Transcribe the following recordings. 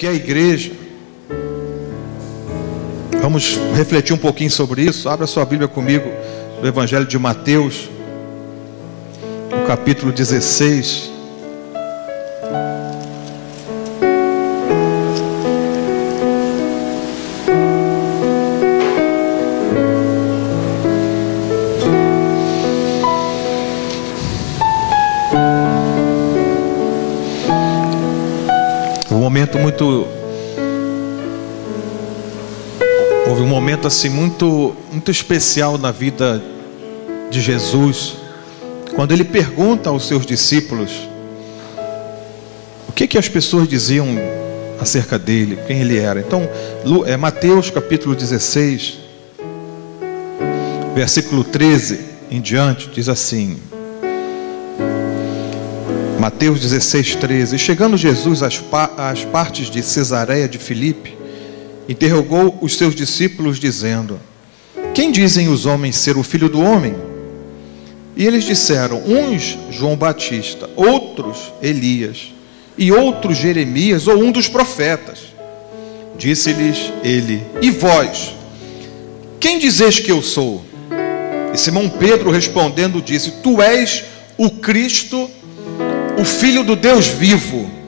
que é a igreja? Vamos refletir um pouquinho sobre isso. Abra sua Bíblia comigo no Evangelho de Mateus, no capítulo 16. Houve um momento assim muito especial na vida de Jesus, quando ele pergunta aos seus discípulos o que as pessoas diziam acerca dele, quem ele era. Então, Mateus capítulo 16, versículo 13 em diante, diz assim: Mateus 16, 13. E chegando Jesus às partes de Cesareia de Filipe, interrogou os seus discípulos, dizendo: quem dizem os homens ser o Filho do Homem? E eles disseram: uns João Batista, outros Elias, e outros Jeremias ou um dos profetas. Disse-lhes ele: e vós, quem dizeis que eu sou? E Simão Pedro respondendo disse: tu és o Cristo, o Filho do Deus vivo.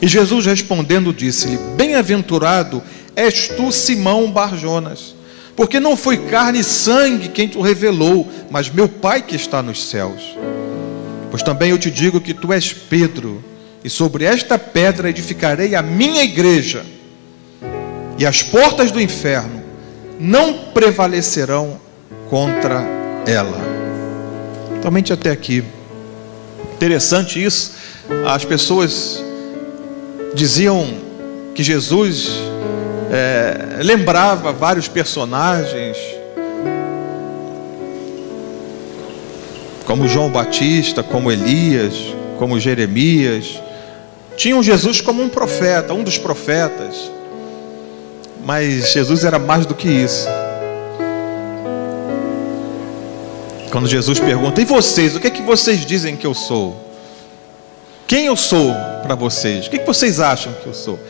E Jesus respondendo disse-lhe: bem-aventurado és tu, Simão Bar-Jonas, porque não foi carne e sangue quem te revelou, mas meu Pai que está nos céus. Pois também eu te digo que tu és Pedro, e sobre esta pedra edificarei a minha igreja, e as portas do inferno não prevalecerão contra ela. Somente até aqui. Interessante isso. As pessoas diziam que Jesus lembrava vários personagens, como João Batista, como Elias, como Jeremias. Tinham Jesus como um profeta, um dos profetas. Mas Jesus era mais do que isso. Quando Jesus pergunta: e vocês, o que é que vocês dizem que eu sou? Quem eu sou para vocês? O que vocês acham que eu sou?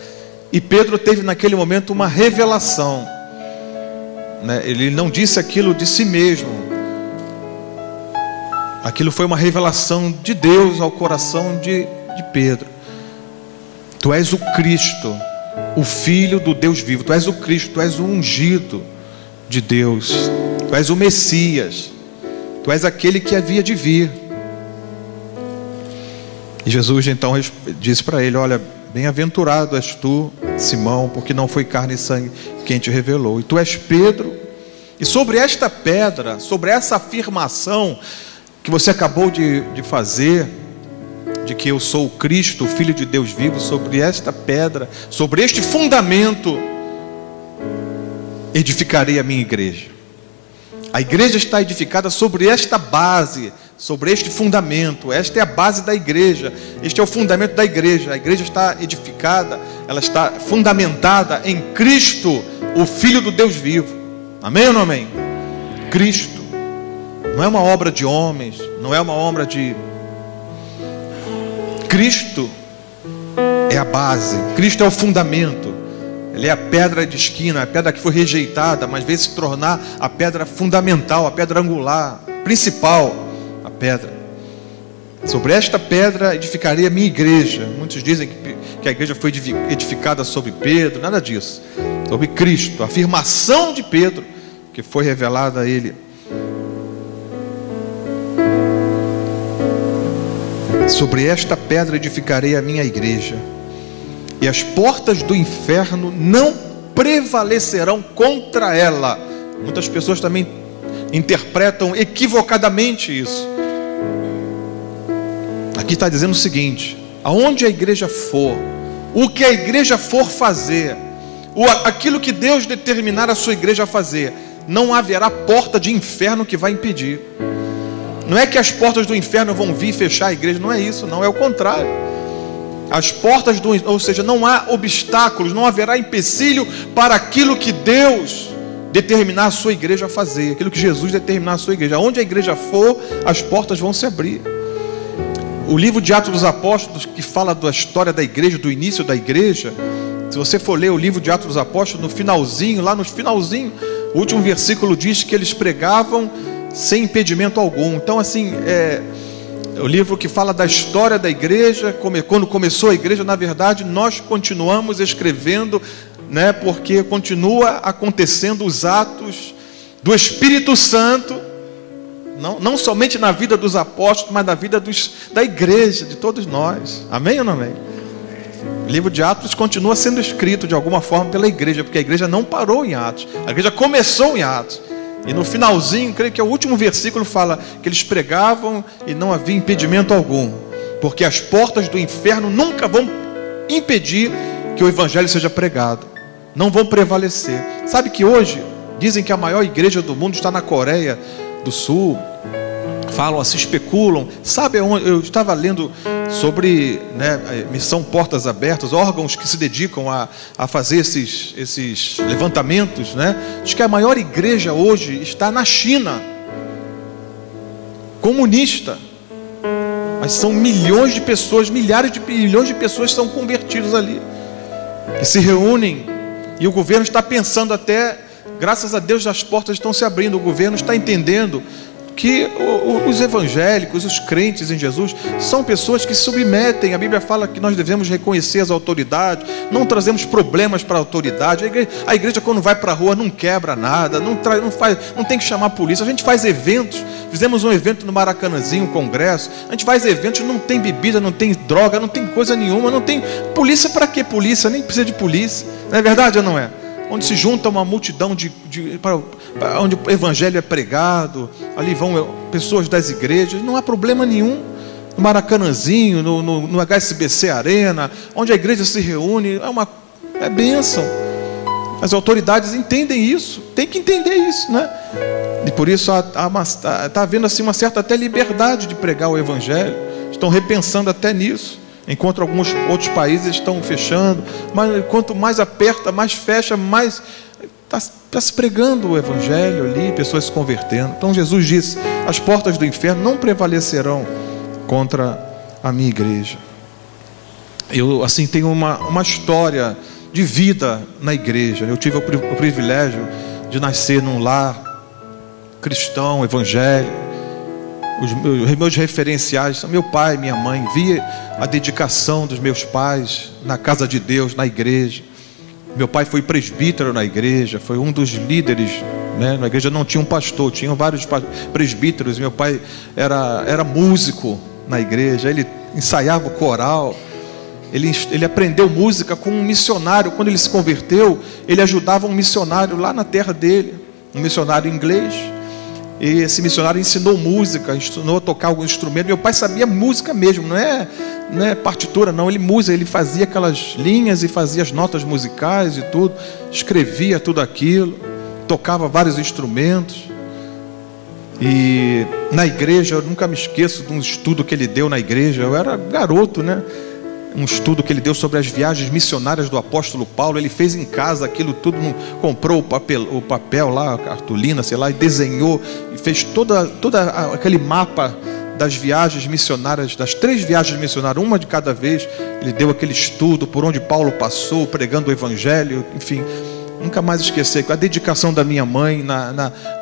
E Pedro teve naquele momento uma revelação, né? Ele não disse aquilo de si mesmo. Aquilo foi uma revelação de Deus ao coração de Pedro. Tu és o Cristo, o Filho do Deus vivo. Tu és o Cristo, tu és o ungido de Deus. Tu és o Messias. Tu és aquele que havia de vir. E Jesus então disse para ele: olha, bem-aventurado és tu, Simão, porque não foi carne e sangue quem te revelou. E tu és Pedro. E sobre esta pedra, sobre essa afirmação que você acabou de fazer, de que eu sou o Cristo, o Filho de Deus vivo, sobre esta pedra, sobre este fundamento, edificarei a minha igreja. A igreja está edificada sobre esta base, sobre este fundamento. Esta é a base da igreja, este é o fundamento da igreja. A igreja está edificada, ela está fundamentada em Cristo, o Filho do Deus vivo. Amém ou não amém? Cristo não é uma obra de homens, não é uma obra de... Cristo é a base, Cristo é o fundamento. Ele é a pedra de esquina, a pedra que foi rejeitada, mas veio se tornar a pedra fundamental, a pedra angular, principal, a pedra. Sobre esta pedra edificarei a minha igreja. Muitos dizem que a igreja foi edificada sobre Pedro, nada disso. Sobre Cristo, a afirmação de Pedro, que foi revelada a ele. Sobre esta pedra edificarei a minha igreja, e as portas do inferno não prevalecerão contra ela. Muitas pessoas também interpretam equivocadamente isso. Aqui está dizendo o seguinte: aonde a igreja for, o que a igreja for fazer, aquilo que Deus determinar a sua igreja a fazer, não haverá porta de inferno que vai impedir. Não é que as portas do inferno vão vir fechar a igreja, não é isso, não, é o contrário. As portas ou seja, não há obstáculos, não haverá empecilho para aquilo que Deus determinar a sua igreja a fazer, aquilo que Jesus determinar a sua igreja. Onde a igreja for, as portas vão se abrir. O livro de Atos dos Apóstolos, que fala da história da igreja, do início da igreja, se você for ler o livro de Atos dos Apóstolos, no finalzinho, o último versículo diz que eles pregavam sem impedimento algum. Então, assim, o livro que fala da história da igreja, quando começou a igreja, na verdade, nós continuamos escrevendo, né, porque continua acontecendo os atos do Espírito Santo, não somente na vida dos apóstolos, mas na vida da igreja, de todos nós. Amém ou não amém? O livro de Atos continua sendo escrito de alguma forma pela igreja, porque a igreja não parou em Atos, a igreja começou em Atos. E no finalzinho, creio que é o último versículo, fala que eles pregavam e não havia impedimento algum, porque as portas do inferno nunca vão impedir que o evangelho seja pregado, não vão prevalecer. Sabe que hoje dizem que a maior igreja do mundo está na Coreia do Sul, falam assim, especulam. Sabe onde? Eu estava lendo sobre, né, missão Portas Abertas, órgãos que se dedicam a fazer esses levantamentos, né? Diz que a maior igreja hoje está na China, comunista, mas são milhões de pessoas, milhares de milhões de pessoas são convertidas ali, que se reúnem, e o governo está pensando até, graças a Deus as portas estão se abrindo, o governo está entendendo que os evangélicos, os crentes em Jesus, são pessoas que se submetem. A Bíblia fala que nós devemos reconhecer as autoridades, não trazemos problemas para a autoridade. A igreja quando vai para a rua não quebra nada, não tem que chamar a polícia. A gente faz eventos, fizemos um evento no Maracanãzinho, um congresso, a gente faz eventos, não tem bebida, não tem droga, não tem coisa nenhuma, não tem polícia. Para que polícia? Nem precisa de polícia, não é verdade ou não é? Onde se junta uma multidão onde o evangelho é pregado, ali vão pessoas das igrejas, não há problema nenhum. No Maracanãzinho, no HSBC Arena, onde a igreja se reúne, é bênção. As autoridades entendem isso, tem que entender isso, né? E por isso está havendo assim uma certa até liberdade de pregar o evangelho. Estão repensando até nisso. Enquanto alguns outros países estão fechando, mas quanto mais aperta, mais fecha, mais está se pregando o evangelho ali, pessoas se convertendo. Então Jesus disse: as portas do inferno não prevalecerão contra a minha igreja. Eu assim tenho uma história de vida na igreja. Eu tive o privilégio de nascer num lar cristão, evangélico. Os meus referenciais são meu pai, minha mãe. Via a dedicação dos meus pais na casa de Deus, na igreja. Meu pai foi presbítero na igreja, foi um dos líderes, né? Na igreja não tinha um pastor, tinham vários presbíteros. Meu pai era músico na igreja, ele ensaiava o coral. Ele aprendeu música com um missionário. Quando ele se converteu, ele ajudava um missionário lá na terra dele, um missionário inglês. E esse missionário ensinou música, ensinou a tocar algum instrumento. Meu pai sabia música mesmo, não é partitura não, ele fazia aquelas linhas e fazia as notas musicais e tudo, escrevia tudo aquilo, tocava vários instrumentos. E na igreja, eu nunca me esqueço de um estudo que ele deu na igreja. Eu era garoto, né? Um estudo que ele deu sobre as viagens missionárias do apóstolo Paulo. Ele fez em casa aquilo tudo, comprou o papel lá, a cartolina, sei lá, e desenhou, e fez toda aquele mapa das viagens missionárias, das 3 viagens missionárias, uma de cada vez. Ele deu aquele estudo por onde Paulo passou, pregando o evangelho, enfim. Nunca mais esquecer a dedicação da minha mãe,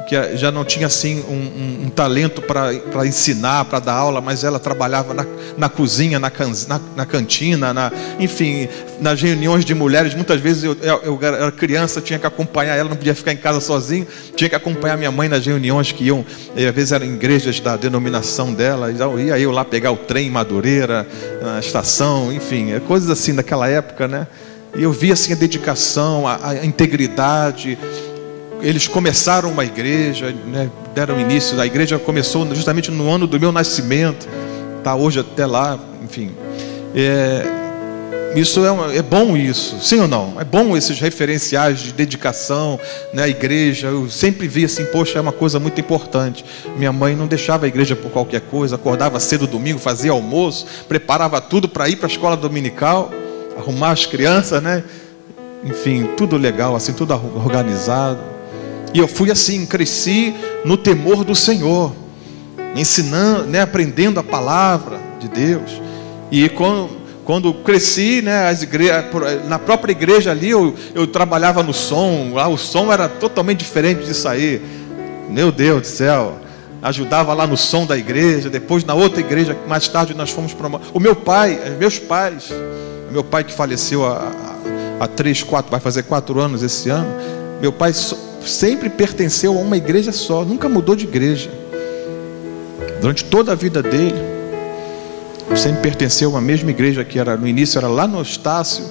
que já não tinha assim um talento para ensinar, para dar aula, mas ela trabalhava na cozinha, na cantina, enfim, nas reuniões de mulheres. Muitas vezes eu era criança, tinha que acompanhar ela, não podia ficar em casa sozinho, tinha que acompanhar minha mãe nas reuniões que iam, às vezes eram igrejas da denominação dela, e ia eu lá pegar o trem em Madureira, na estação, enfim, coisas assim daquela época, né? E eu vi assim a dedicação, a integridade. Eles começaram uma igreja, né? Deram início. A igreja começou justamente no ano do meu nascimento. Está hoje até lá, enfim. Isso é bom isso, sim ou não? É bom esses referenciais de dedicação, né? A igreja, eu sempre vi assim, poxa, é uma coisa muito importante. Minha mãe não deixava a igreja por qualquer coisa. Acordava cedo domingo, fazia almoço, preparava tudo para ir para a escola dominical, arrumar as crianças, né? Enfim, tudo legal, assim, tudo organizado. E eu fui assim, cresci no temor do Senhor, ensinando, né? Aprendendo a palavra, de Deus. E quando cresci, né, na própria igreja ali, eu trabalhava no som. Lá o som era totalmente diferente disso aí. Meu Deus do céu. Ajudava lá no som da igreja. Depois na outra igreja, mais tarde nós fomos para meus pais. Meu pai que faleceu vai fazer 4 anos esse ano. Meu pai sempre pertenceu a uma igreja só, nunca mudou de igreja. Durante toda a vida dele, sempre pertenceu a uma mesma igreja, que no início era lá no Estácio,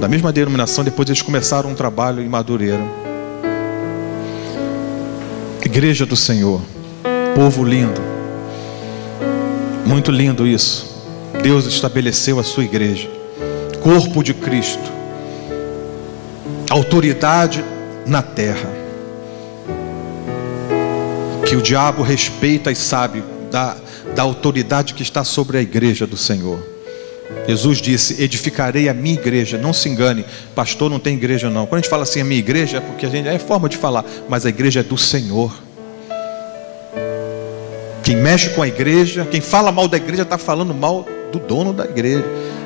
da mesma denominação. Depois eles começaram um trabalho em Madureira. Igreja do Senhor, povo lindo, muito lindo isso. Deus estabeleceu a sua igreja, corpo de Cristo, autoridade na terra, que o diabo respeita e sabe da autoridade que está sobre a igreja do Senhor. Jesus disse: edificarei a minha igreja. Não se engane, pastor não tem igreja não. Quando a gente fala assim, a minha igreja, é porque a gente é forma de falar, mas a igreja é do Senhor. Quem mexe com a igreja, quem fala mal da igreja, está falando mal do dono da igreja.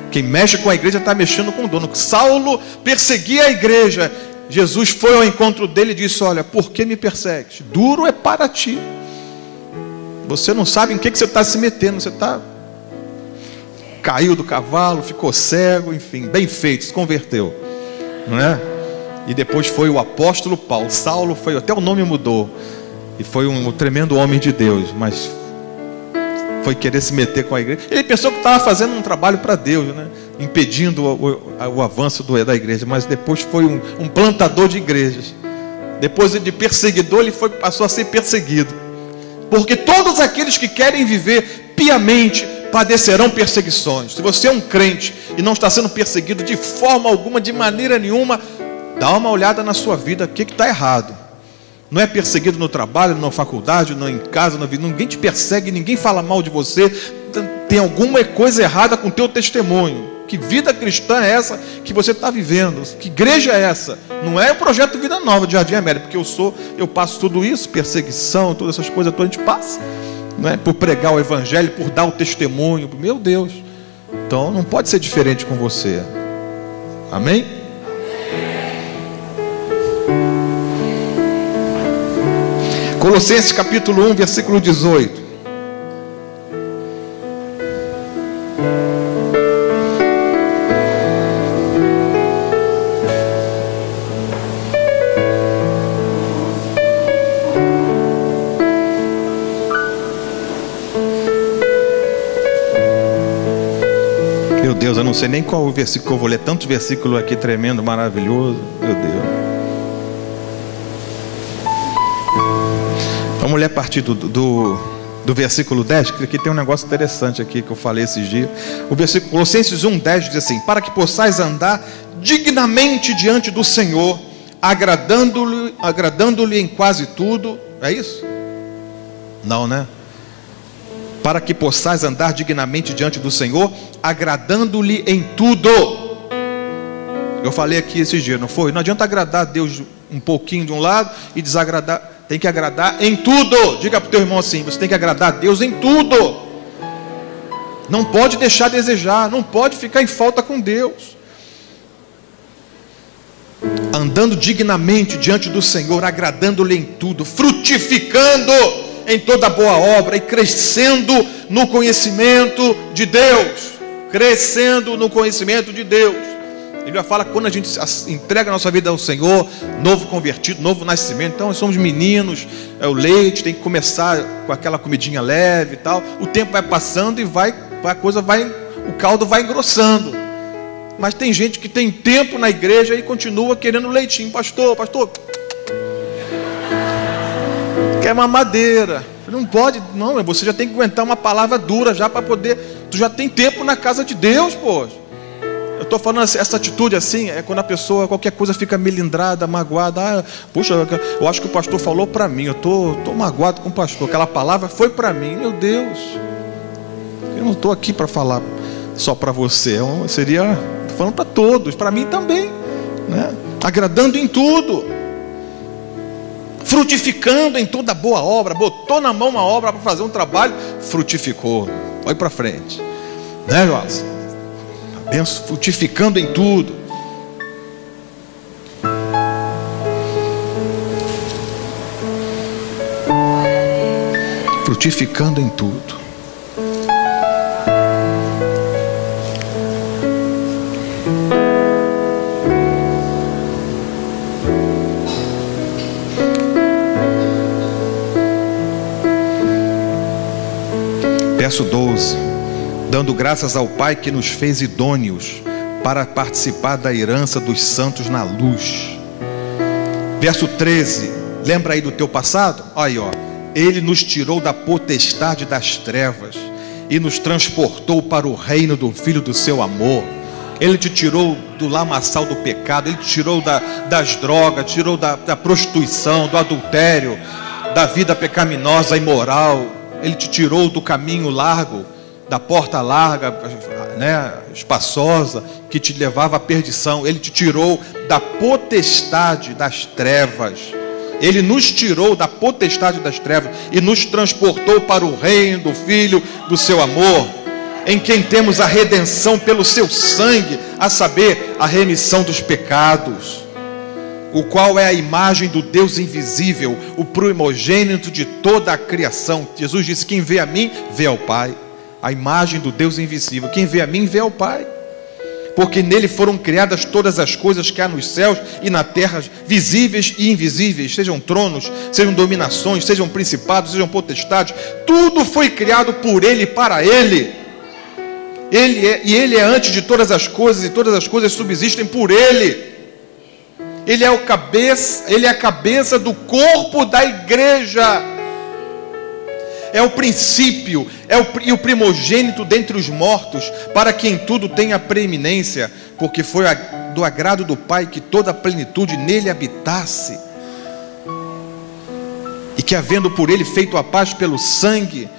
Quem mexe com a igreja está mexendo com o dono. Saulo perseguia a igreja. Jesus foi ao encontro dele e disse: olha, por que me persegues? Duro é para ti. Você não sabe em que você está se metendo. Você caiu do cavalo, ficou cego, enfim, bem feito, se converteu, não é? E depois foi o apóstolo Paulo. Saulo foi, até o nome mudou, e foi um tremendo homem de Deus, mas foi querer se meter com a igreja. Ele pensou que estava fazendo um trabalho para Deus, né? Impedindo o avanço da igreja, mas depois foi um plantador de igrejas. Depois de perseguidor, ele passou a ser perseguido, porque todos aqueles que querem viver piamente padecerão perseguições. Se você é um crente e não está sendo perseguido de forma alguma, de maneira nenhuma, dá uma olhada na sua vida, o que está errado. Não é perseguido no trabalho, na faculdade, não em casa, ninguém te persegue, ninguém fala mal de você. Tem alguma coisa errada com o teu testemunho. Que vida cristã é essa que você está vivendo? Que igreja é essa? Não é o projeto Vida Nova de Jardim América, porque eu passo tudo isso, perseguição, todas essas coisas todas a gente passa, não é? Por pregar o evangelho, por dar o testemunho. Meu Deus, então não pode ser diferente com você. Amém? Colossenses capítulo 1, versículo 18. Meu Deus, eu não sei nem qual o versículo que eu vou ler. Tantos versículos aqui, tremendo, maravilhoso. Meu Deus. Vamos ler a partir do versículo 10, que aqui tem um negócio interessante aqui que eu falei esses dias. O versículo Colossenses 1, 10 diz assim: para que possais andar dignamente diante do Senhor, agradando-lhe em quase tudo. É isso? Não, né? Para que possais andar dignamente diante do Senhor, agradando-lhe em tudo. Eu falei aqui esses dias, não foi? Não adianta agradar a Deus um pouquinho de um lado e desagradar. Tem que agradar em tudo. Diga para o teu irmão assim: você tem que agradar a Deus em tudo. Não pode deixar a desejar, não pode ficar em falta com Deus. Andando dignamente diante do Senhor, agradando-lhe em tudo, frutificando em toda boa obra e crescendo no conhecimento de Deus. Crescendo no conhecimento de Deus. Ele vai falar que quando a gente entrega a nossa vida ao Senhor, novo convertido, novo nascimento. Então nós somos meninos, o leite tem que começar com aquela comidinha leve e tal. O tempo vai passando e o caldo vai engrossando. Mas tem gente que tem tempo na igreja e continua querendo leitinho. Pastor, quer mamadeira. Não pode, não, você já tem que aguentar uma palavra dura já para poder. Tu já tem tempo na casa de Deus, pô. Eu estou falando essa atitude assim, é quando a pessoa, qualquer coisa, fica melindrada, magoada. Puxa, eu acho que o pastor falou para mim, eu estou magoado com o pastor, aquela palavra foi para mim. Meu Deus, eu não estou aqui para falar só para você, estou falando para todos, para mim também, né? Agradando em tudo, frutificando em toda boa obra. Botou na mão uma obra para fazer um trabalho, frutificou. Vai para frente, né, Joás? A bênção frutificando em tudo. Frutificando em tudo. Verso 12: dando graças ao Pai que nos fez idôneos para participar da herança dos santos na luz. Verso 13: lembra aí do teu passado? Aí, ó. Ele nos tirou da potestade das trevas e nos transportou para o reino do Filho do seu amor. Ele te tirou do lamaçal do pecado, Ele te tirou das drogas, tirou da prostituição, do adultério, da vida pecaminosa e imoral. Ele te tirou do caminho largo, da porta larga, né, espaçosa, que te levava à perdição. Ele te tirou da potestade das trevas. Ele nos tirou da potestade das trevas e nos transportou para o reino do Filho do seu amor, em quem temos a redenção pelo seu sangue, a saber, a remissão dos pecados, o qual é a imagem do Deus invisível, o primogênito de toda a criação. Jesus disse: quem vê a mim, vê ao Pai. A imagem do Deus invisível. Quem vê a mim, vê ao Pai. Porque nele foram criadas todas as coisas que há nos céus e na terra, visíveis e invisíveis, sejam tronos, sejam dominações, sejam principados, sejam potestades. Tudo foi criado por Ele e para Ele. Ele é antes de todas as coisas, e todas as coisas subsistem por Ele. Ele é a cabeça do corpo da igreja. É o princípio, e o primogênito dentre os mortos, para que em tudo tenha preeminência, porque foi do agrado do Pai que toda a plenitude nele habitasse, e que, havendo por ele feito a paz pelo sangue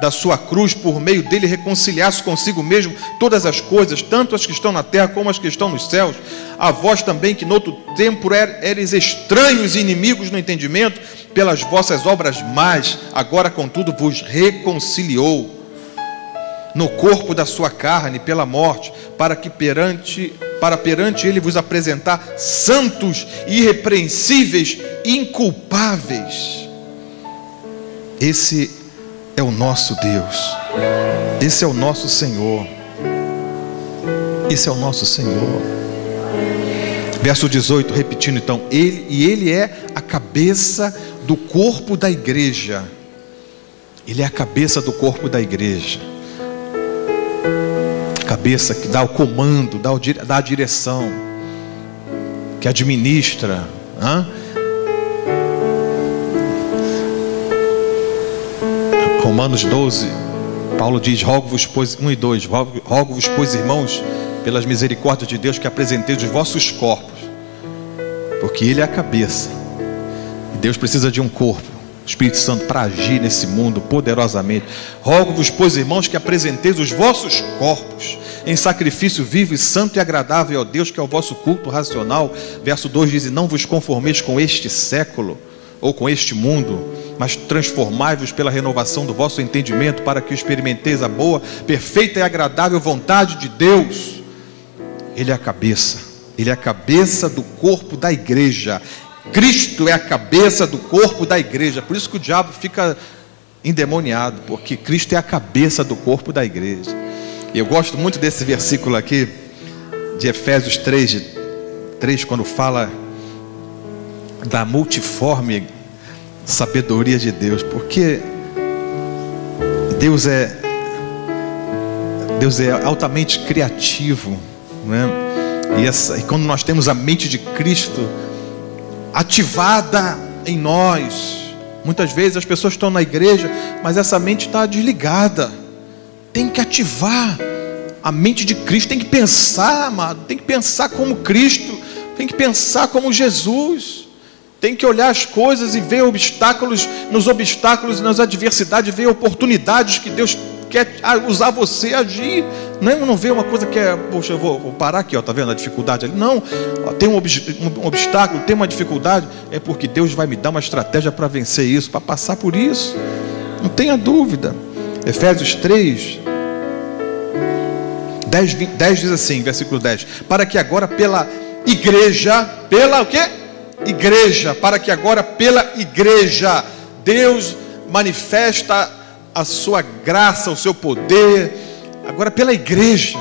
da sua cruz, por meio dele reconciliasse consigo mesmo todas as coisas, tanto as que estão na terra como as que estão nos céus. A vós também, que noutro tempo eres estranhos e inimigos no entendimento, pelas vossas obras más, agora contudo vos reconciliou no corpo da sua carne pela morte, para perante ele vos apresentar santos, irrepreensíveis, inculpáveis. Esse é o nosso Deus, esse é o nosso Senhor, esse é o nosso Senhor. Verso 18, repetindo então: Ele é a cabeça do corpo da igreja. Ele é a cabeça do corpo da igreja. Cabeça que dá o comando, dá a direção, que administra. Romanos 12, Paulo diz: rogo-vos, pois, 1 e 2, rogo-vos, pois, irmãos, pelas misericórdias de Deus, que apresenteis os vossos corpos, porque Ele é a cabeça, e Deus precisa de um corpo, Espírito Santo, para agir nesse mundo poderosamente. Rogo-vos, pois, irmãos, que apresenteis os vossos corpos em sacrifício vivo e santo e agradável a Deus, que é o vosso culto racional. Verso 2 diz: e não vos conformeis com este século, ou com este mundo, mas transformai-vos pela renovação do vosso entendimento, para que experimenteis a boa, perfeita e agradável vontade de Deus. Ele é a cabeça, Ele é a cabeça do corpo da igreja. Cristo é a cabeça do corpo da igreja. Por isso que o diabo fica endemoniado, porque Cristo é a cabeça do corpo da igreja. E eu gosto muito desse versículo aqui de Efésios 3, quando fala da multiforme sabedoria de Deus, porque Deus é altamente criativo, né? E quando nós temos a mente de Cristo ativada em nós, muitas vezes as pessoas estão na igreja, mas essa mente está desligada. Tem que ativar a mente de Cristo, tem que pensar, amado, tem que pensar como Cristo, tem que pensar como Jesus. Tem que olhar as coisas e ver obstáculos, nas adversidades, ver oportunidades que Deus quer usar você a agir. Não vê uma coisa que é: poxa, eu vou parar aqui, ó, tá vendo a dificuldade ali? Não, ó, tem um obstáculo, tem uma dificuldade, é porque Deus vai me dar uma estratégia para vencer isso, para passar por isso. Não tenha dúvida. Efésios 3, 10 diz assim, versículo 10: para que agora pela igreja, pela o quê? Igreja, para que agora pela igreja, Deus manifesta a sua graça, o seu poder, agora pela igreja,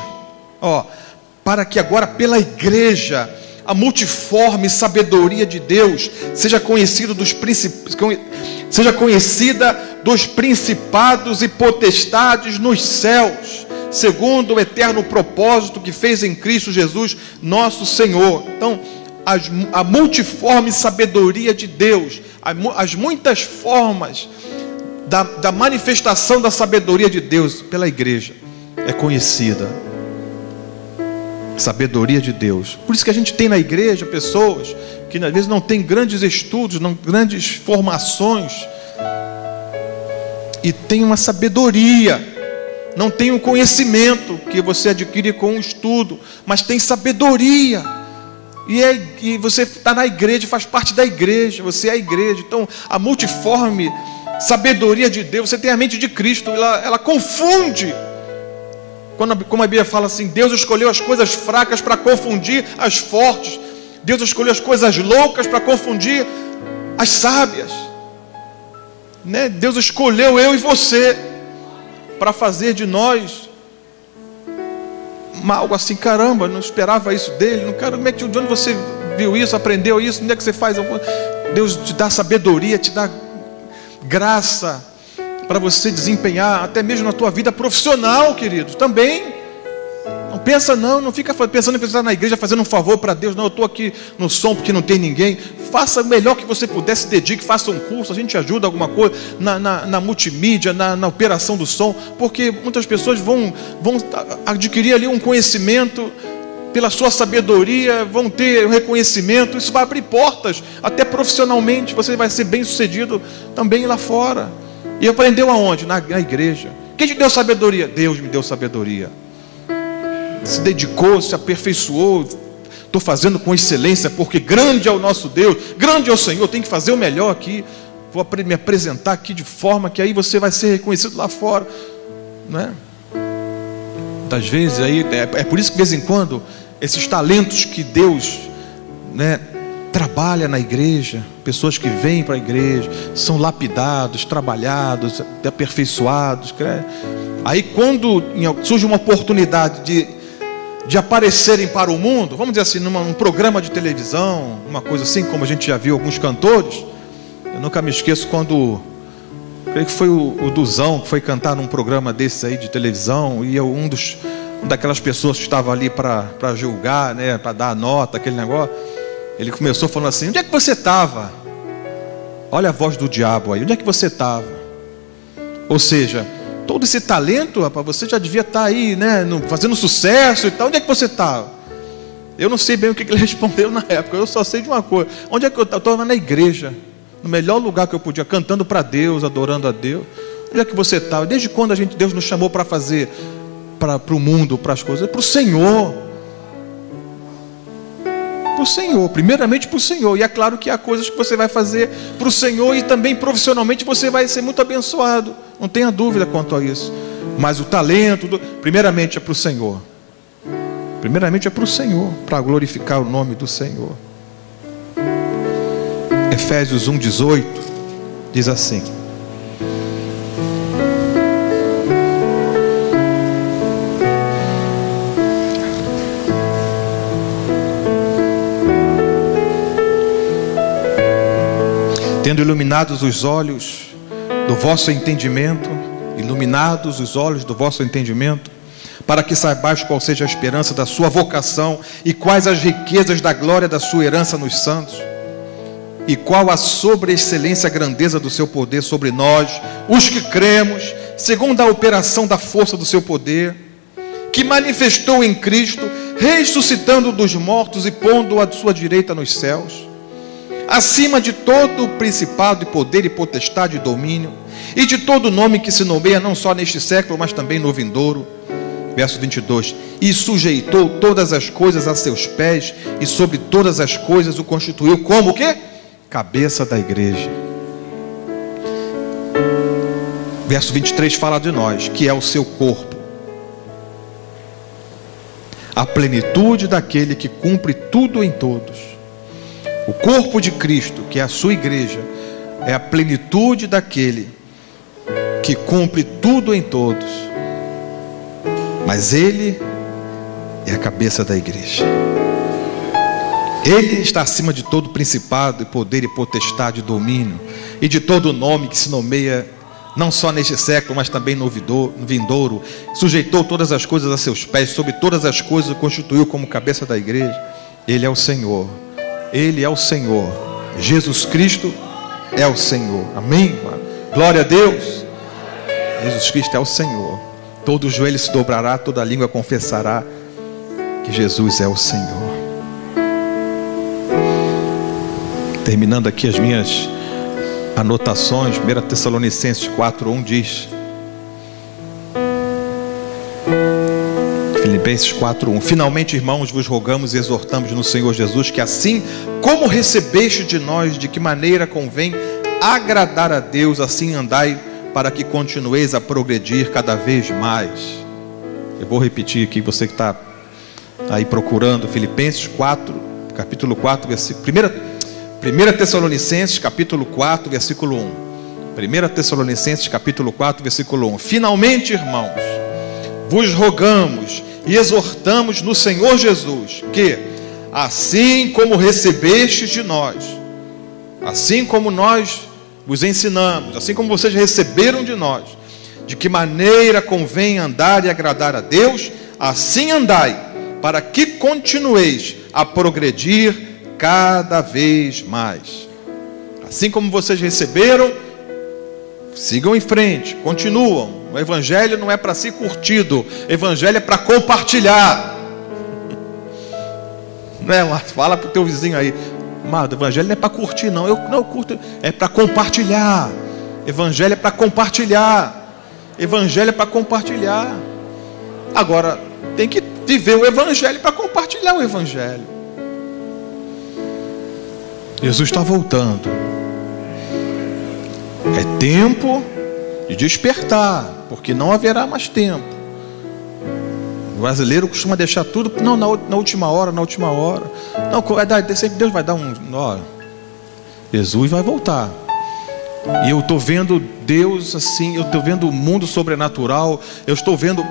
para que agora pela igreja, a multiforme sabedoria de Deus seja conhecida dos principados e potestades nos céus, segundo o eterno propósito que fez em Cristo Jesus, nosso Senhor. Então, a multiforme sabedoria de Deus, as muitas formas da manifestação da sabedoria de Deus pela igreja é conhecida. Sabedoria de Deus. Por isso que a gente tem na igreja pessoas que às vezes não têm grandes estudos, não grandes formações, e tem uma sabedoria, não tem um conhecimento que você adquire com um estudo, mas tem sabedoria. E você está na igreja, faz parte da igreja, você é a igreja. Então a multiforme sabedoria de Deus, você tem a mente de Cristo, ela confunde. Como a Bíblia fala assim, Deus escolheu as coisas fracas para confundir as fortes. Deus escolheu as coisas loucas para confundir as sábias, né? Deus escolheu eu e você para fazer de nós algo assim, caramba, não esperava isso dele, não quero, como é que, de onde você viu isso, aprendeu isso, onde é que você faz? Deus te dá sabedoria, te dá graça para você desempenhar, até mesmo na tua vida profissional, queridos, também. Não fica pensando em pensar na igreja fazendo um favor para Deus. Não, eu estou aqui no som porque não tem ninguém. Faça o melhor que você puder, se dedique, faça um curso, a gente ajuda alguma coisa na multimídia, na operação do som, porque muitas pessoas vão adquirir ali um conhecimento pela sua sabedoria, vão ter um reconhecimento, isso vai abrir portas, até profissionalmente, você vai ser bem sucedido também lá fora. E aprendeu aonde? Na igreja. Quem te deu sabedoria? Deus me deu sabedoria. Se dedicou, se aperfeiçoou. Estou fazendo com excelência, porque grande é o nosso Deus, grande é o Senhor, tem que fazer o melhor aqui. Vou me apresentar aqui de forma que aí você vai ser reconhecido lá fora, né? Das vezes aí, é por isso que de vez em quando esses talentos que Deus, né, trabalha na igreja, pessoas que vêm para a igreja, são lapidados, trabalhados, aperfeiçoados. Aí quando surge uma oportunidade de aparecerem para o mundo, vamos dizer assim, num programa de televisão, uma coisa assim, como a gente já viu alguns cantores. Eu nunca me esqueço quando, creio que foi o Duzão, que foi cantar num programa desse aí de televisão, e daquelas pessoas que estavam ali para julgar, né, para dar a nota, aquele negócio. Ele começou falando assim: onde é que você estava? Olha a voz do diabo aí, onde é que você estava? Ou seja, todo esse talento, rapaz, você já devia estar aí, né, fazendo sucesso e tal. Onde é que você estava? Eu não sei bem o que ele respondeu na época, eu só sei de uma coisa: onde é que eu estava? Eu estava na igreja, no melhor lugar que eu podia, cantando para Deus, adorando a Deus. Onde é que você estava? Desde quando Deus nos chamou para fazer para o mundo, para as coisas? Para o Senhor. Para o Senhor, primeiramente para o Senhor. E é claro que há coisas que você vai fazer para o Senhor, e também profissionalmente você vai ser muito abençoado, não tenha dúvida quanto a isso. Mas o talento, primeiramente é para o Senhor. Primeiramente é para o Senhor, para glorificar o nome do Senhor. Efésios 1:18 diz assim: tendo iluminados os olhos do vosso entendimento, iluminados os olhos do vosso entendimento, para que saibais qual seja a esperança da sua vocação, e quais as riquezas da glória da sua herança nos santos, e qual a sobreexcelência, a grandeza do seu poder sobre nós, os que cremos, segundo a operação da força do seu poder, que manifestou em Cristo, ressuscitando dos mortos e pondo-o à sua direita nos céus, acima de todo principado e poder e potestade e domínio, e de todo nome que se nomeia, não só neste século, mas também no vindouro. Verso 22: e sujeitou todas as coisas a seus pés, e sobre todas as coisas o constituiu como o quê? Cabeça da igreja. Verso 23 fala de nós, que é o seu corpo, a plenitude daquele que cumpre tudo em todos. O corpo de Cristo, que é a sua igreja, é a plenitude daquele que cumpre tudo em todos. Mas Ele é a cabeça da igreja. Ele está acima de todo principado e poder e potestade e domínio, e de todo nome que se nomeia, não só neste século, mas também no vindouro. Sujeitou todas as coisas a seus pés, sobre todas as coisas o constituiu como cabeça da igreja. Ele é o Senhor. Ele é o Senhor. Jesus Cristo é o Senhor. Amém, irmão? Glória a Deus. Jesus Cristo é o Senhor. Todo joelho se dobrará, toda língua confessará que Jesus é o Senhor. Terminando aqui as minhas anotações, 1 Tessalonicenses 4:1 diz, Filipenses 4:1: finalmente, irmãos, vos rogamos e exortamos no Senhor Jesus, que assim como recebeste de nós, de que maneira convém agradar a Deus, assim andai, para que continueis a progredir cada vez mais. Eu vou repetir aqui, você que está aí procurando, Filipenses 4, capítulo 4, versículo 1 Tessalonicenses capítulo 4, versículo 1. 1 Tessalonicenses capítulo 4, versículo 1. Finalmente, irmãos, vos rogamos e exortamos no Senhor Jesus, que assim como recebestes de nós, assim como nós vos ensinamos, assim como vocês receberam de nós, de que maneira convém andar e agradar a Deus, assim andai, para que continueis a progredir cada vez mais. Assim como vocês receberam, sigam em frente, continuam. O evangelho não é para ser curtido, o evangelho é para compartilhar. Não é? Fala para o teu vizinho aí, amado, o evangelho não é para curtir não, eu não curto, é para compartilhar. Evangelho é para compartilhar. Evangelho é para compartilhar. Agora, tem que viver o evangelho para compartilhar o evangelho. Jesus está voltando. É tempo de despertar, porque não haverá mais tempo. O brasileiro costuma deixar tudo, não, na última hora, Não, sempre Deus vai dar ó, Jesus vai voltar. E eu estou vendo Deus assim, eu estou vendo o mundo sobrenatural, eu estou vendo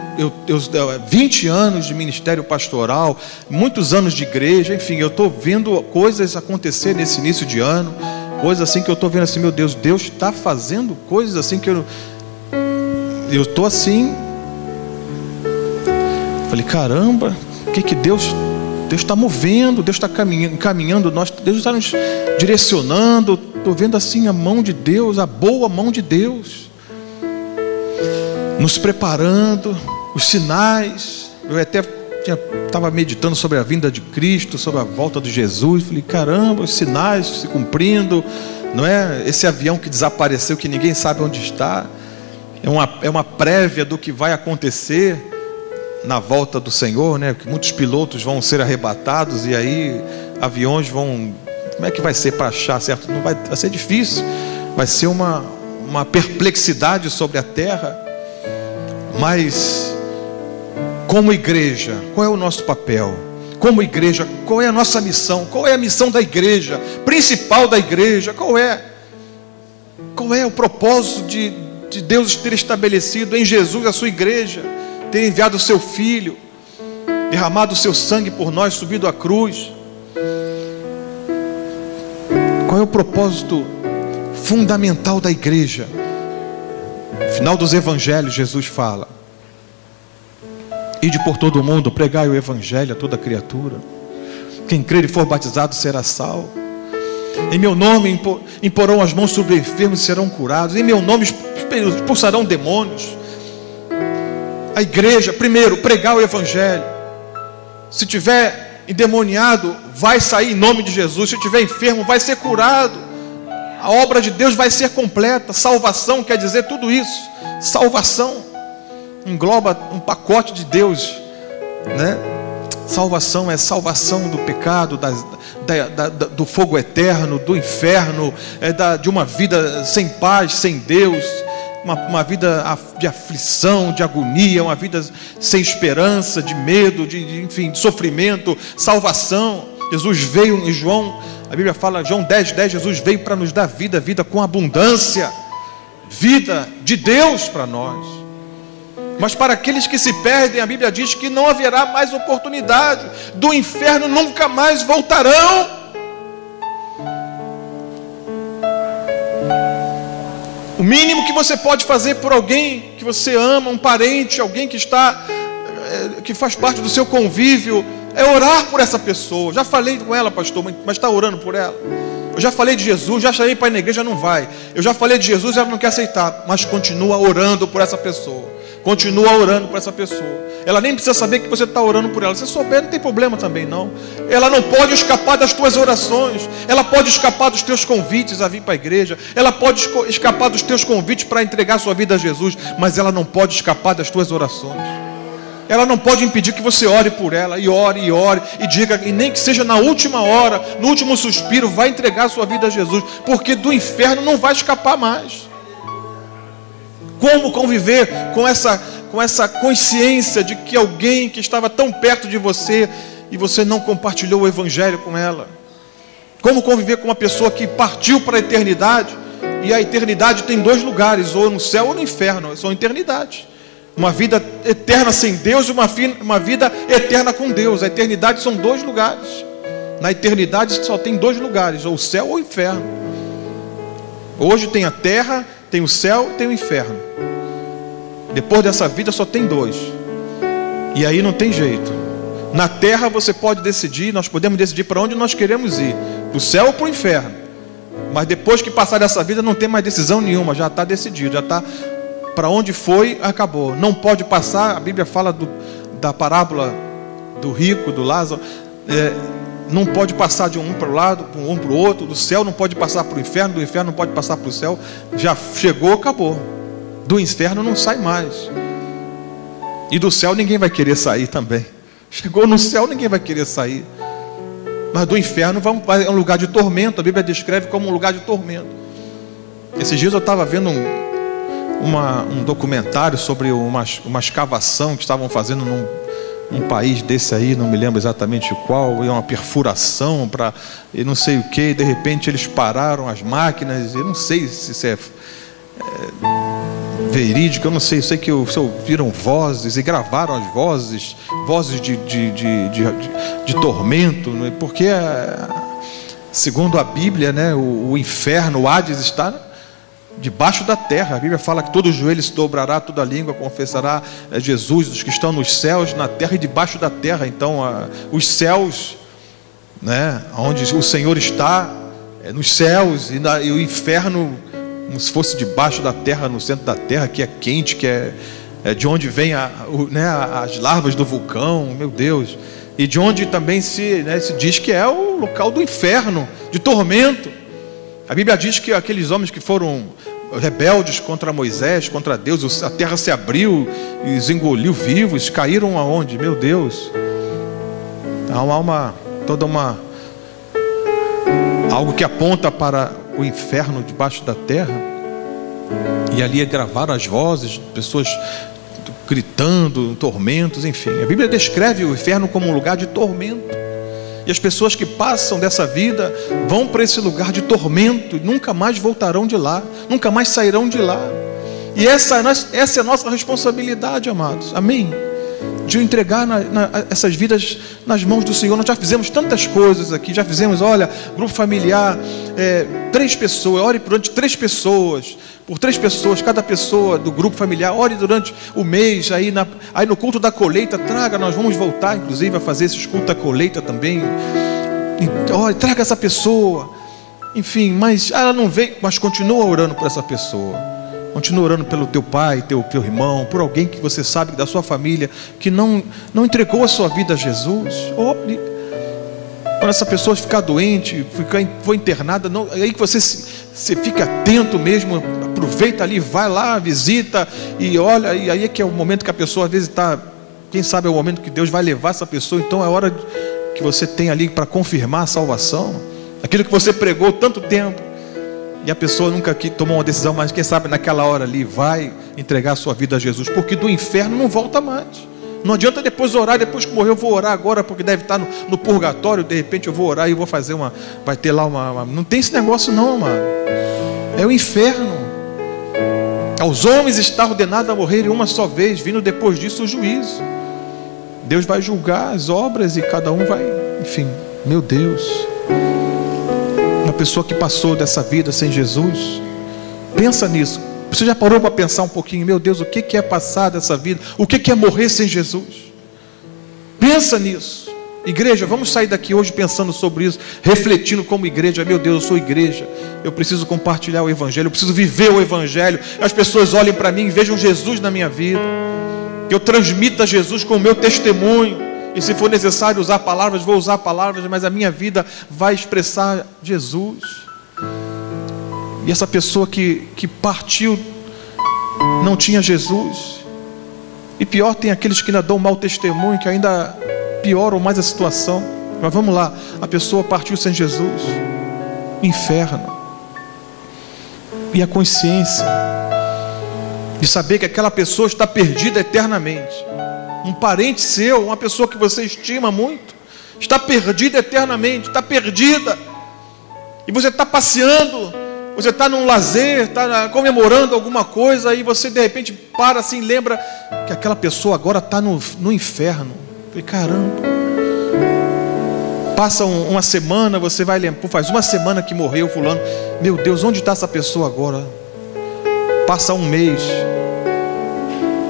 20 anos de ministério pastoral, muitos anos de igreja, enfim, eu estou vendo coisas acontecer nesse início de ano, coisas assim que eu estou vendo assim, meu Deus, Deus está fazendo coisas assim que eu estou assim, falei, caramba, o que Deus está movendo, Deus está caminhando, Deus está nos direcionando. Estou vendo assim a mão de Deus, a boa mão de Deus, nos preparando, os sinais. Eu até estava meditando sobre a vinda de Cristo, sobre a volta de Jesus. Falei, caramba, os sinais se cumprindo, não é? Esse avião que desapareceu, que ninguém sabe onde está, é uma prévia do que vai acontecer na volta do Senhor, né? Que muitos pilotos vão ser arrebatados e aí aviões vão... Como é que vai ser para achar, certo? Não vai ser difícil, vai ser uma perplexidade sobre a terra. Mas como igreja, qual é o nosso papel? Como igreja, qual é a nossa missão? Qual é a missão da igreja, principal da igreja? Qual é o propósito de Deus ter estabelecido em Jesus a sua igreja, ter enviado o seu Filho, derramado o seu sangue por nós, subido à cruz? Qual é o propósito fundamental da igreja? No final dos evangelhos, Jesus fala: ide por todo o mundo, pregai o evangelho a toda criatura. Quem crer e for batizado será salvo. Em meu nome imporão as mãos sobre enfermos e serão curados. Em meu nome expulsarão demônios. A igreja, primeiro, pregar o evangelho. Se tiver endemoniado, vai sair em nome de Jesus. Se estiver enfermo, vai ser curado. A obra de Deus vai ser completa. Salvação quer dizer tudo isso. Salvação engloba um pacote de Deus, né? Salvação é salvação do pecado, do fogo eterno, do inferno, de uma vida sem paz, sem Deus. uma vida de aflição, de agonia, uma vida sem esperança, de medo, enfim, de sofrimento, salvação. Jesus veio em João, a Bíblia fala, João 10:10, Jesus veio para nos dar vida, vida com abundância, vida de Deus para nós. Mas para aqueles que se perdem, a Bíblia diz que não haverá mais oportunidade, do inferno nunca mais voltarão. O mínimo que você pode fazer por alguém que você ama, um parente, alguém que faz parte do seu convívio, é orar por essa pessoa. Já falei com ela, pastor, mas está orando por ela. Eu já falei de Jesus, já chamei para ir na igreja, não vai. Eu já falei de Jesus, ela não quer aceitar. Mas continua orando por essa pessoa. Continua orando por essa pessoa. Ela nem precisa saber que você está orando por ela. Se souber, não tem problema também não. Ela não pode escapar das tuas orações. Ela pode escapar dos teus convites a vir para a igreja. Ela pode escapar dos teus convites para entregar sua vida a Jesus. Mas ela não pode escapar das tuas orações. Ela não pode impedir que você ore por ela, e ore, e diga, e nem que seja na última hora, no último suspiro, vai entregar a sua vida a Jesus, porque do inferno não vai escapar mais. Como conviver com essa consciência de que alguém que estava tão perto de você, e você não compartilhou o evangelho com ela? Como conviver com uma pessoa que partiu para a eternidade, e a eternidade tem dois lugares, ou no céu ou no inferno, são eternidades. Uma vida eterna sem Deus e uma vida eterna com Deus. A eternidade são dois lugares. Na eternidade só tem dois lugares, ou o céu ou o inferno. Hoje tem a terra, tem o céu e tem o inferno. Depois dessa vida só tem dois. E aí não tem jeito. Na terra você pode decidir, nós podemos decidir para onde nós queremos ir, para o céu ou para o inferno. Mas depois que passar dessa vida não tem mais decisão nenhuma, já está decidido, já está... Para onde foi, acabou. Não pode passar. A Bíblia fala da parábola do rico, do Lázaro. Não pode passar de um para o lado, um para o outro. Do céu não pode passar para o inferno, do inferno não pode passar para o céu. Já chegou, acabou. Do inferno não sai mais. E do céu ninguém vai querer sair também. Chegou no céu, ninguém vai querer sair. Mas do inferno é um lugar de tormento. A Bíblia descreve como um lugar de tormento. Esses dias eu estava vendo um documentário sobre uma escavação que estavam fazendo num país desse aí, não me lembro exatamente qual, e uma perfuração para e não sei o que, e de repente eles pararam as máquinas, eu não sei se isso é verídico, eu não sei, eu sei que ouviram vozes e gravaram as vozes de tormento, porque segundo a Bíblia, né, o inferno, o Hades está debaixo da terra. A Bíblia fala que todo joelho se dobrará, toda língua confessará Jesus, os que estão nos céus, na terra e debaixo da terra. Então os céus, né, onde o Senhor está, nos céus, e o inferno como se fosse debaixo da terra, no centro da terra, que é quente, que é de onde vem as larvas do vulcão, meu Deus, e de onde também se diz que é o local do inferno, de tormento. A Bíblia diz que aqueles homens que foram rebeldes contra Moisés, contra Deus, a terra se abriu e os engoliu vivos, caíram aonde? Meu Deus, há algo que aponta para o inferno debaixo da terra. E ali gravaram as vozes, pessoas gritando, tormentos, enfim. A Bíblia descreve o inferno como um lugar de tormento. E as pessoas que passam dessa vida vão para esse lugar de tormento e nunca mais voltarão de lá, nunca mais sairão de lá. E essa é a nossa responsabilidade, amados, amém? De entregar essas vidas nas mãos do Senhor. Nós já fizemos tantas coisas aqui, já fizemos, olha, grupo familiar, 3 pessoas, ore durante 3 pessoas, por 3 pessoas, cada pessoa do grupo familiar, ore durante o mês, aí no culto da colheita, nós vamos voltar inclusive a fazer esses cultos da colheita também, ore, traga essa pessoa, enfim, mas ela não vem, mas continua orando por essa pessoa. Continua orando pelo teu pai, teu irmão, por alguém que você sabe da sua família que não entregou a sua vida a Jesus. Ore. Quando essa pessoa ficar doente, for internada, aí que você fica atento mesmo, aproveita ali, vai lá, visita e olha, e aí é que é o momento que a pessoa às vezes está, quem sabe é o momento que Deus vai levar essa pessoa, então é hora que você tem ali para confirmar a salvação, aquilo que você pregou tanto tempo. E a pessoa nunca tomou uma decisão, mas quem sabe naquela hora ali vai entregar a sua vida a Jesus, porque do inferno não volta mais. Não adianta depois orar, depois que morrer eu vou orar agora, porque deve estar no purgatório, de repente eu vou orar e vou fazer vai ter lá não tem esse negócio não, mano. É o inferno. Aos homens está ordenado a morrer uma só vez, vindo depois disso o juízo. Deus vai julgar as obras e cada um vai, enfim, meu Deus. Uma pessoa que passou dessa vida sem Jesus, pensa nisso. Você já parou para pensar um pouquinho, meu Deus, o que é passar dessa vida? O que é morrer sem Jesus? Pensa nisso. Igreja, vamos sair daqui hoje pensando sobre isso, refletindo como igreja. Meu Deus, eu sou igreja, eu preciso compartilhar o Evangelho, eu preciso viver o Evangelho. As pessoas olhem para mim e vejam Jesus na minha vida, que eu transmita Jesus com o meu testemunho. E se for necessário usar palavras, vou usar palavras, mas a minha vida vai expressar Jesus. E essa pessoa que partiu não tinha Jesus. E pior, tem aqueles que ainda dão mau testemunho, que ainda pioram mais a situação. Mas vamos lá, a pessoa partiu sem Jesus, inferno. E a consciência de saber que aquela pessoa está perdida eternamente. Um parente seu, uma pessoa que você estima muito, está perdida eternamente, está perdida. E você está passeando, você está num lazer, está comemorando alguma coisa, e você de repente para assim, lembra que aquela pessoa agora está no inferno. E caramba, passa uma semana, você vai lembrar, faz uma semana que morreu fulano, meu Deus, onde está essa pessoa agora? Passa um mês,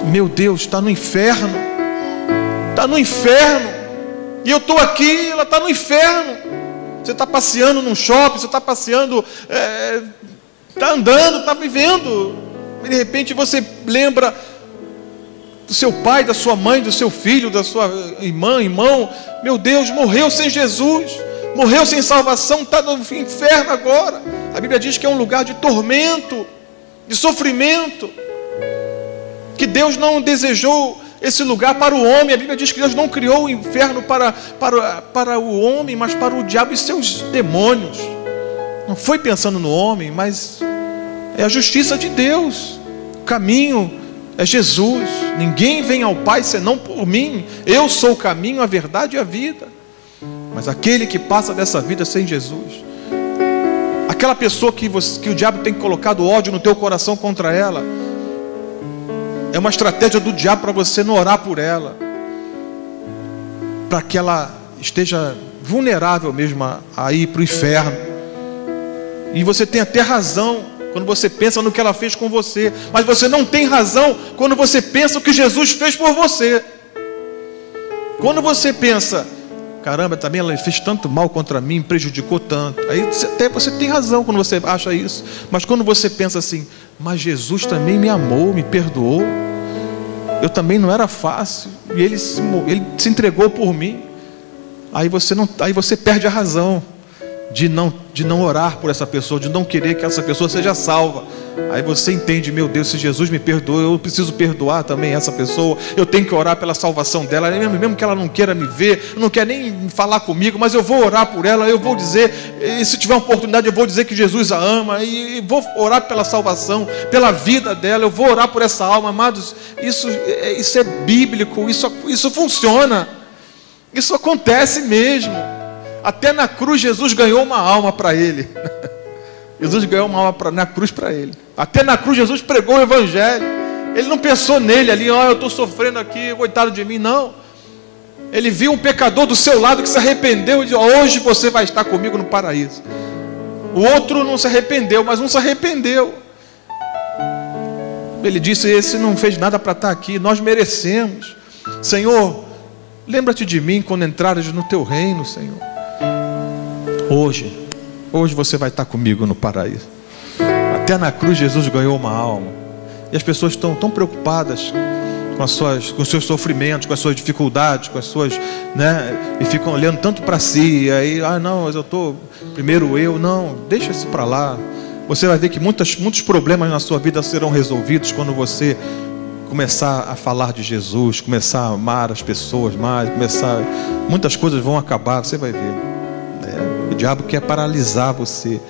meu Deus, está no inferno, está no inferno, e eu estou aqui, ela está no inferno. Você está passeando num shopping, você está passeando, está andando, está vivendo, e de repente você lembra do seu pai, da sua mãe, do seu filho, da sua irmão, meu Deus, morreu sem Jesus, morreu sem salvação, está no inferno agora. A Bíblia diz que é um lugar de tormento, de sofrimento, que Deus não desejou esse lugar para o homem. A Bíblia diz que Deus não criou o inferno para o homem, mas para o diabo e seus demônios. Não foi pensando no homem, mas é a justiça de Deus. O caminho é Jesus. Ninguém vem ao Pai senão por mim. Eu sou o caminho, a verdade e a vida. Mas aquele que passa dessa vida sem Jesus, aquela pessoa que o diabo tem colocado ódio no teu coração contra ela, é uma estratégia do diabo para você não orar por ela, para que ela esteja vulnerável mesmo a ir para o inferno. E você tem até razão quando você pensa no que ela fez com você, mas você não tem razão quando você pensa o que Jesus fez por você. Quando você pensa, caramba, também ela fez tanto mal contra mim, prejudicou tanto, aí até você tem razão quando você acha isso. Mas quando você pensa assim, mas Jesus também me amou, me perdoou, eu também não era fácil, e ele se entregou por mim, aí você perde a razão de não orar por essa pessoa, de não querer que essa pessoa seja salva. Aí você entende, meu Deus, se Jesus me perdoou, eu preciso perdoar também essa pessoa, eu tenho que orar pela salvação dela, mesmo que ela não queira me ver, não quer nem falar comigo, mas eu vou orar por ela, eu vou dizer, e se tiver uma oportunidade eu vou dizer que Jesus a ama, e vou orar pela salvação, pela vida dela, eu vou orar por essa alma. Amados, isso é bíblico, isso funciona, isso acontece mesmo. Até na cruz Jesus ganhou uma alma para ele. Jesus ganhou uma alma na cruz para ele. Até na cruz Jesus pregou o Evangelho. Ele não pensou nele ali, eu estou sofrendo aqui, coitado de mim, não. Ele viu um pecador do seu lado que se arrependeu e disse, hoje você vai estar comigo no paraíso. O outro não se arrependeu, mas um se arrependeu. Ele disse, esse não fez nada para estar aqui, nós merecemos. Senhor, lembra-te de mim quando entrares no teu reino, Senhor. Hoje você vai estar comigo no paraíso. Até na cruz Jesus ganhou uma alma. E as pessoas estão tão preocupadas com os seus sofrimentos, com as suas dificuldades, com as suas, e ficam olhando tanto para si. E aí, não, mas eu estou primeiro eu. Não, deixa isso para lá. Você vai ver que muitos problemas na sua vida serão resolvidos quando você começar a falar de Jesus, começar a amar as pessoas mais, muitas coisas vão acabar, você vai ver. O diabo quer paralisar você.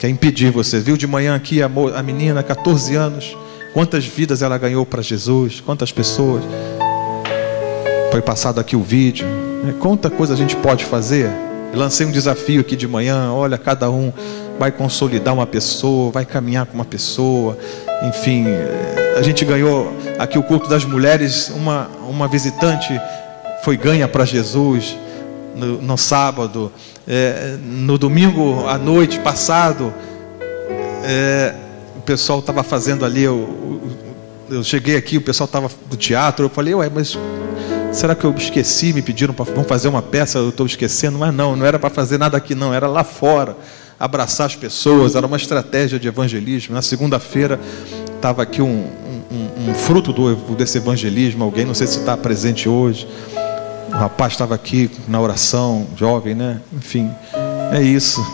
quer impedir você. Viu de manhã aqui a menina, 14 anos, quantas vidas ela ganhou para Jesus, quantas pessoas. Foi passado aqui o vídeo, né? Quanta coisa a gente pode fazer. Eu lancei um desafio aqui de manhã, olha, cada um vai consolidar uma pessoa, vai caminhar com uma pessoa. Enfim, a gente ganhou aqui o culto das mulheres, uma visitante foi ganha para Jesus no sábado. No domingo à noite passado, o pessoal estava fazendo ali, eu cheguei aqui, o pessoal estava do teatro, eu falei, ué, mas será que eu esqueci? Me pediram para vamos fazer uma peça, eu estou esquecendo. Mas não era para fazer nada aqui não, era lá fora, abraçar as pessoas, era uma estratégia de evangelismo. Na segunda-feira estava aqui um fruto desse evangelismo, alguém, não sei se está presente hoje, o rapaz estava aqui na oração, jovem, né? Enfim, é isso,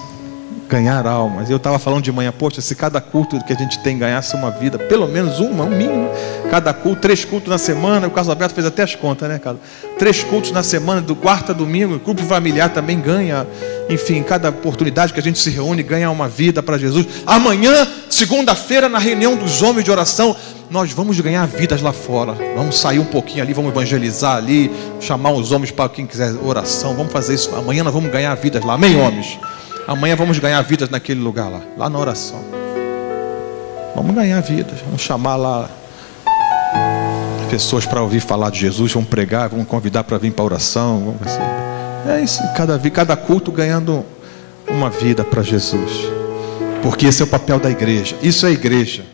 ganhar almas. Eu estava falando de manhã, poxa, se cada culto que a gente tem ganhasse uma vida, pelo menos um mínimo, cada culto, 3 cultos na semana, o Carlos Alberto fez até as contas, né, cara? 3 cultos na semana, do quarta a domingo, o grupo familiar também ganha, enfim, cada oportunidade que a gente se reúne, ganha uma vida para Jesus. Amanhã, segunda-feira, na reunião dos homens de oração, nós vamos ganhar vidas lá fora, vamos sair um pouquinho ali, vamos evangelizar ali, chamar os homens para quem quiser oração, vamos fazer isso, amanhã nós vamos ganhar vidas lá, amém, homens? Amanhã vamos ganhar vidas naquele lugar lá na oração. Vamos ganhar vidas, vamos chamar lá pessoas para ouvir falar de Jesus, vamos pregar, vamos convidar para vir para a oração. É isso, cada culto ganhando uma vida para Jesus. Porque esse é o papel da igreja, isso é a igreja.